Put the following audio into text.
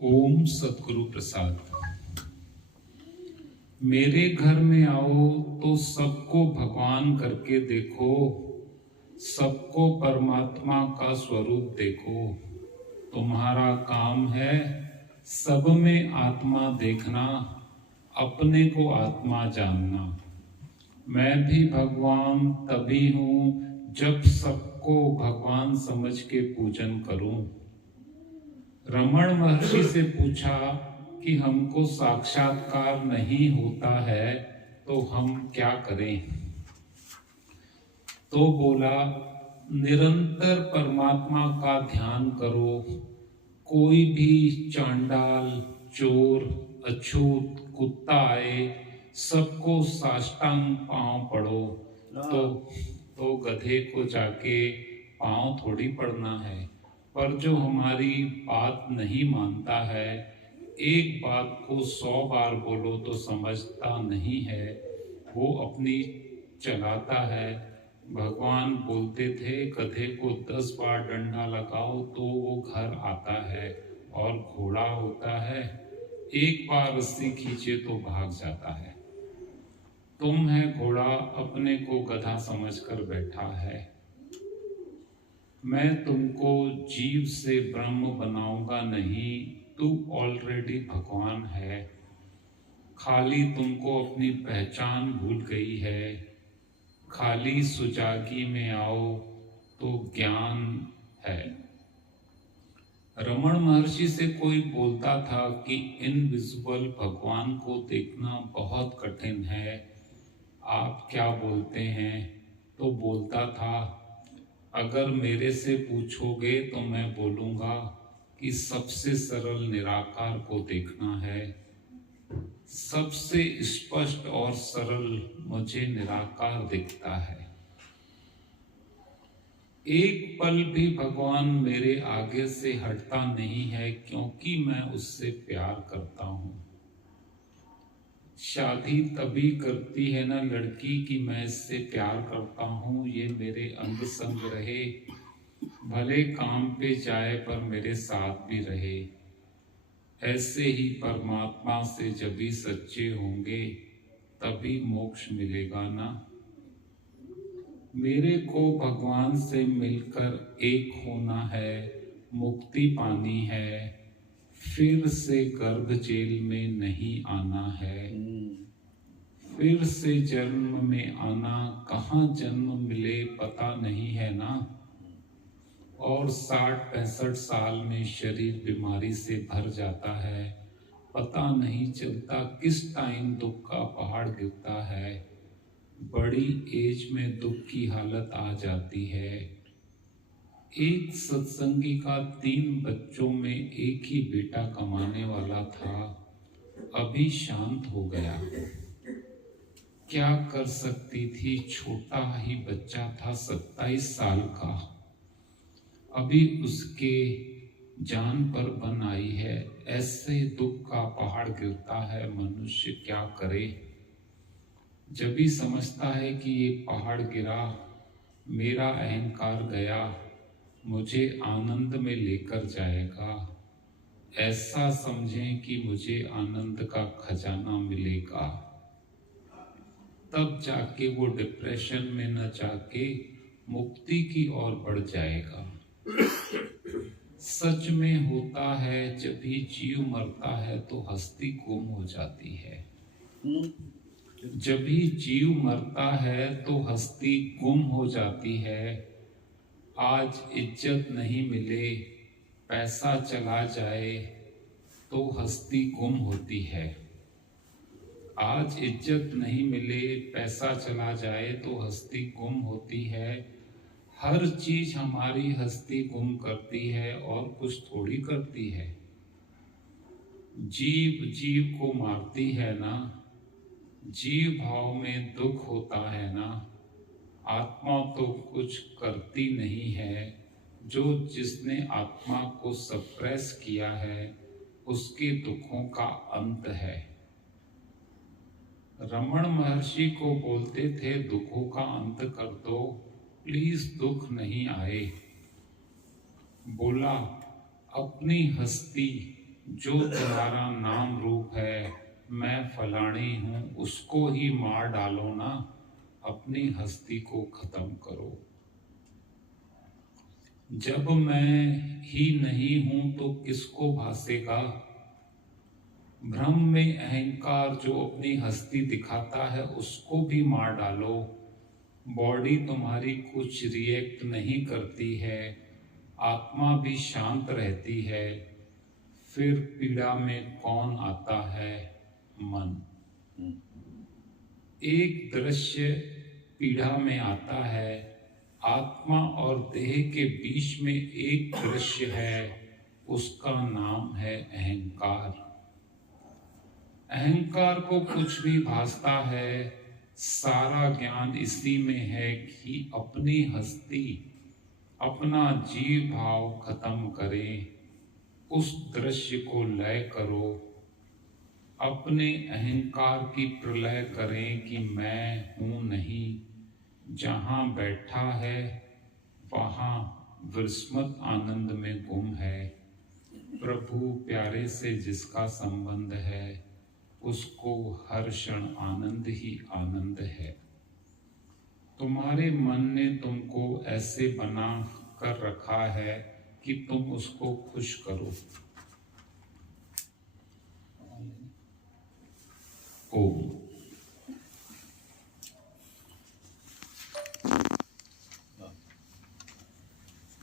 ओम सतगुरु प्रसाद। मेरे घर में आओ तो सबको भगवान करके देखो, सबको परमात्मा का स्वरूप देखो। तुम्हारा काम है सब में आत्मा देखना, अपने को आत्मा जानना। मैं भी भगवान तभी हूँ जब सबको भगवान समझ के पूजन करूं। रमण महर्षि से पूछा कि हमको साक्षात्कार नहीं होता है तो हम क्या करें। तो बोला, निरंतर परमात्मा का ध्यान करो। कोई भी चांडाल, चोर, अछूत, कुत्ता आए, सबको साष्टांग पांव पड़ो। तो गधे को जाके पांव थोड़ी पड़ना है, पर जो हमारी बात नहीं मानता है, एक बात को 100 बार बोलो तो समझता नहीं है, वो अपनी चलाता है। भगवान बोलते थे गधे को 10 बार डंडा लगाओ तो वो घर आता है, और घोड़ा होता है एक बार रस्सी खींचे तो भाग जाता है। तुम है घोड़ा, अपने को गधा समझकर बैठा है। मैं तुमको जीव से ब्रह्म बनाऊंगा नहीं, तू ऑलरेडी भगवान है। खाली तुमको अपनी पहचान भूल गई है। खाली सुजागी में आओ तो ज्ञान है। रमण महर्षि से कोई बोलता था कि इनविजिबल भगवान को देखना बहुत कठिन है, आप क्या बोलते हैं? तो बोलता था, अगर मेरे से पूछोगे तो मैं बोलूंगा कि सबसे सरल निराकार को देखना है। सबसे स्पष्ट और सरल मुझे निराकार दिखता है। एक पल भी भगवान मेरे आगे से हटता नहीं है, क्योंकि मैं उससे प्यार करता हूं। शादी तभी करती है ना लड़की कि मैं इससे प्यार करता हूं, ये मेरे अंग संग रहे, भले काम पे जाए पर मेरे साथ भी रहे। ऐसे ही परमात्मा से जब भी सच्चे होंगे तभी मोक्ष मिलेगा ना। मेरे को भगवान से मिलकर एक होना है, मुक्ति पानी है, फिर से गर्भ जेल में नहीं आना है। फिर से जन्म में आना, कहाँ जन्म मिले पता नहीं है ना। और 60-65 साल में शरीर बीमारी से भर जाता है, पता नहीं चलता किस टाइम दुख का पहाड़ गिरता है। बड़ी एज में दुख की हालत आ जाती है। एक सत्संगी का 3 बच्चों में एक ही बेटा कमाने वाला था, अभी शांत हो गया। क्या कर सकती थी, छोटा ही बच्चा था, 27 साल का। अभी उसके जान पर बन आई है। ऐसे दुख का पहाड़ गिरता है, मनुष्य क्या करे। जब भी समझता है कि ये पहाड़ गिरा, मेरा अहंकार गया, मुझे आनंद में लेकर जाएगा, ऐसा समझें कि मुझे आनंद का खजाना मिलेगा, तब जाके वो डिप्रेशन में न जाके मुक्ति की ओर बढ़ जाएगा। सच में होता है, जब भी जीव मरता है तो हस्ती गुम हो जाती है। जब भी जीव मरता है तो हस्ती गुम हो जाती है। आज इज्जत नहीं मिले, पैसा चला जाए तो हस्ती गुम होती है। आज इज्जत नहीं मिले, पैसा चला जाए तो हस्ती गुम होती है। हर चीज हमारी हस्ती गुम करती है, और कुछ थोड़ी करती है। जीव जीव को मारती है ना, जीव भाव में दुख होता है ना। आत्मा तो कुछ करती नहीं है, जो जिसने आत्मा को सप्रेस किया है उसके दुखों का अंत है। रमण महर्षि को बोलते थे, दुखों का अंत कर दो, प्लीज दुख नहीं आए। बोला, अपनी हस्ती जो तुम्हारा नाम रूप है, मैं फलानी हूं, उसको ही मार डालो ना, अपनी हस्ती को खत्म करो। जब मैं ही नहीं हूं तो किसको भासेगा? भ्रम में अहंकार जो अपनी हस्ती दिखाता है, उसको भी मार डालो। बॉडी तुम्हारी कुछ रिएक्ट नहीं करती है, आत्मा भी शांत रहती है। फिर पीड़ा में कौन आता है? मन। एक दृश्य पीड़ा में आता है, आत्मा और देह के बीच में एक दृश्य है, उसका नाम है अहंकार। अहंकार को कुछ भी भासता है, सारा ज्ञान इसी में है कि अपनी हस्ती, अपना जीव भाव खत्म करें, उस दृश्य को लय करो, अपने अहंकार की प्रलय करें कि मैं हूं नहीं। जहां बैठा है वहां विस्मृत आनंद में गुम है। प्रभु प्यारे से जिसका संबंध है, उसको हर क्षण आनंद ही आनंद है। तुम्हारे मन ने तुमको ऐसे बना कर रखा है कि तुम उसको खुश करो। ओम।